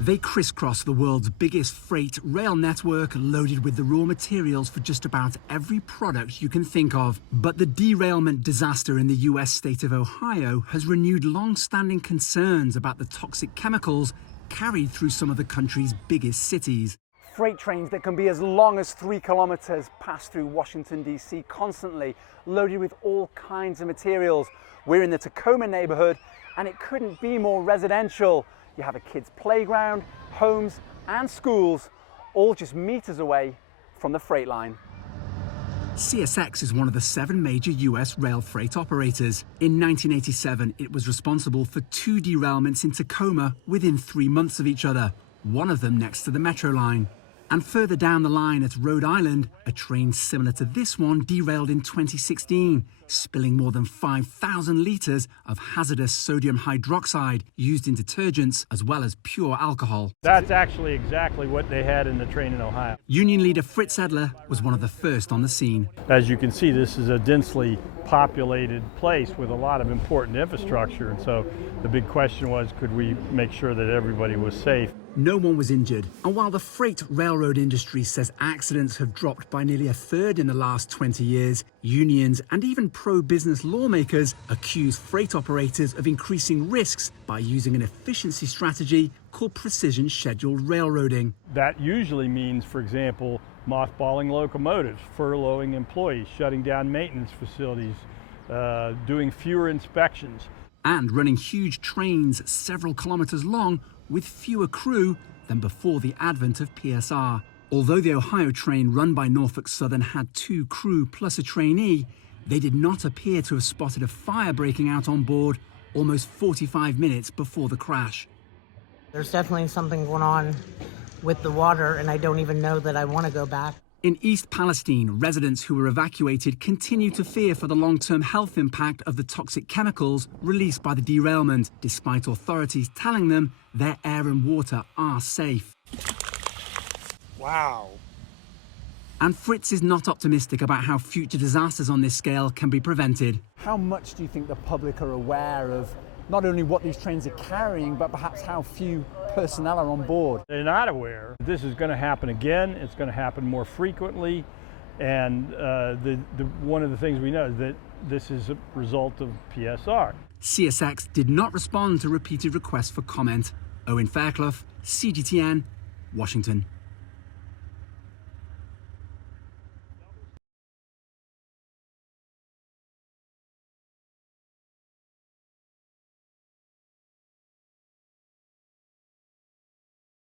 They crisscross the world's biggest freight rail network, loaded with the raw materials for just about every product you can think of. But the derailment disaster in the US state of Ohio has renewed long-standing concerns about the toxic chemicals carried through some of the country's biggest cities. Freight trains that can be as long as 3 kilometers pass through Washington, D.C. constantly, loaded with all kinds of materials. We're in the Tacoma neighborhood, and it couldn't be more residential. You have a kid's playground, homes, and schools, all just meters away from the freight line. CSX is one of the 7 major US rail freight operators. In 1987, it was responsible for 2 derailments in Tacoma within 3 months of each other, one of them next to the Metro line. And further down the line at Rhode Island, a train similar to this one derailed in 2016, spilling more than 5,000 litres of hazardous sodium hydroxide used in detergents as well as pure alcohol. That's actually exactly what they had in the train in Ohio. Union leader Fritz Edler was one of the first on the scene. As you can see, this is a densely populated place with a lot of important infrastructure, and so the big question was, could we make sure that everybody was safe? No one was injured, and while the freight railroad industry says accidents have dropped by nearly 1/3 in the last 20 years, unions and even pro-business lawmakers accuse freight operators of increasing risks by using an efficiency strategy called precision scheduled railroading. That usually means, for example, mothballing locomotives, furloughing employees, shutting down maintenance facilities, doing fewer inspections. And running huge trains several kilometers long with fewer crew than before the advent of PSR. Although the Ohio train run by Norfolk Southern had 2 crew plus a trainee, they did not appear to have spotted a fire breaking out on board almost 45 minutes before the crash. There's definitely something going on with the water, and I don't even know that I want to go back. In East Palestine, residents who were evacuated continue to fear for the long-term health impact of the toxic chemicals released by the derailment, despite authorities telling them their air and water are safe. Wow. And Fritz is not optimistic about how future disasters on this scale can be prevented. How much do you think the public are aware of not only what these trains are carrying, but perhaps how few personnel are on board? They're not aware. This is going to happen again. It's going to happen more frequently. And one of the things we know is that this is a result of PSR. CSX did not respond to repeated requests for comment. Owen, Fairclough, CGTN, Washington.